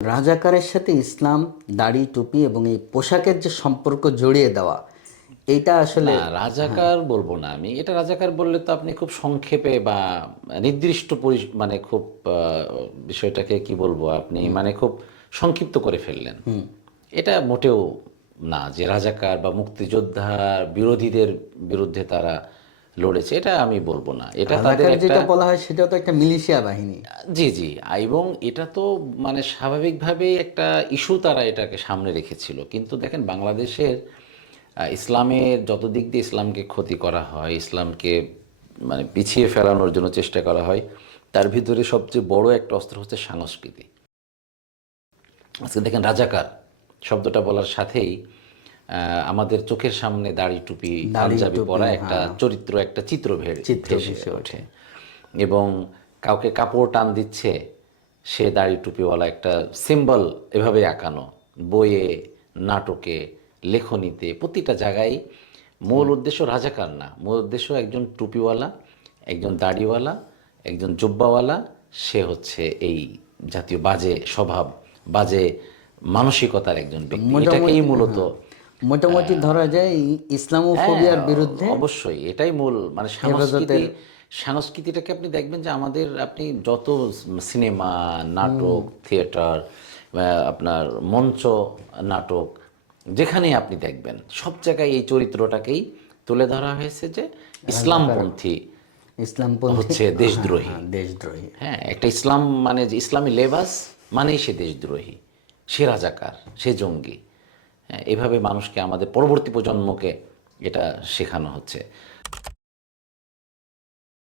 রাজাকারের সাথে ইসলাম, দাড়ি, টুপি এবং এই পোশাকের যে সম্পর্ক জড়িয়ে দেওয়া, এইটা আসলে না, রাজাকার বলবো না আমি এটা। রাজাকার বললে তো আপনি খুব সংক্ষেপে বা নির্দিষ্ট মানে খুব বিষয়টাকে কি বলবো, আপনি মানে খুব সংক্ষিপ্ত করে ফেললেন। এটা মোটেও না যে রাজাকার বা মুক্তিযোদ্ধার বিরোধীদের বিরুদ্ধে তারা লড়েছে, এটা আমি বলবো না। এটা তাদের রাজাকার একটা, যেটা বলা হয় সেটা তো একটা মিলিশিয়া বাহিনী। জি জি, এবং এটা তো মানে স্বাভাবিকভাবেই একটা ইস্যু, তারা এটাকে সামনে রেখেছিল। কিন্তু দেখেন বাংলাদেশের ইসলামের যত দিক দিয়ে ইসলামকে ক্ষতি করা হয়, ইসলামকে মানে পিছিয়ে ফেলানোর জন্য চেষ্টা করা হয়, তার ভিতরে সবচেয়ে বড় একটা অস্ত্র হচ্ছে সংস্কৃতি। আজকে দেখেন রাজাকার শব্দটা বলার সাথেই আমাদের চোখের সামনে দাড়ি টুপি দাড়ি, পাঞ্জাবি টুপি, পরা একটা হ্যাঁ, চরিত্র, একটা চিত্র চিত্র ভেসে ভেসে ওঠে। ওঠে। এবং কাউকে কাপড় টান দিচ্ছে, সে দাড়ি টুপিওয়ালা একটা সিম্বল এভাবে আঁকানো, বইয়ে, নাটকে, লেখনীতে, প্রতিটা জায়গায়। মূল উদ্দেশ্য রাজাকার না, মূল উদ্দেশ্য একজন টুপিওয়ালা, একজন দাড়িওয়ালা, একজন জুব্বাওয়ালা, সে হচ্ছে এই জাতীয় বাজে স্বভাব, বাজে মানসিকতার একজন ব্যক্তি, এটাকেই মোটামুটি, মূলত। হ্যাঁ, মোটামুটি ধরা যায় হ্যাঁ, ইসলামোফোবিয়ার বিরুদ্ধে অবশ্যই এটাই মূল মানে হেফাজতের। সংস্কৃতিটাকে আপনি দেখবেন যে আমাদের, আপনি যত সিনেমা, নাটক, থিয়েটার, আপনার মঞ্চ নাটক, যেখানেই আপনি দেখবেন সব জায়গায় এই চরিত্রটাকেই তুলে ধরা হয়েছে যে রাজাকার, ইসলামপন্থী ইসলামপন্থী, হচ্ছে হ্যাঁ দেশদ্রোহী। হ্যাঁ, দেশদ্রোহী। হ্যাঁ, একটা ইসলাম মানে যে ইসলামী লেবাস মানেই সে দেশদ্রোহী, সে রাজাকার, সে জঙ্গি। হ্যাঁ, এভাবে মানুষকে, আমাদের পরবর্তী প্রজন্মকে এটা শেখানো হচ্ছে।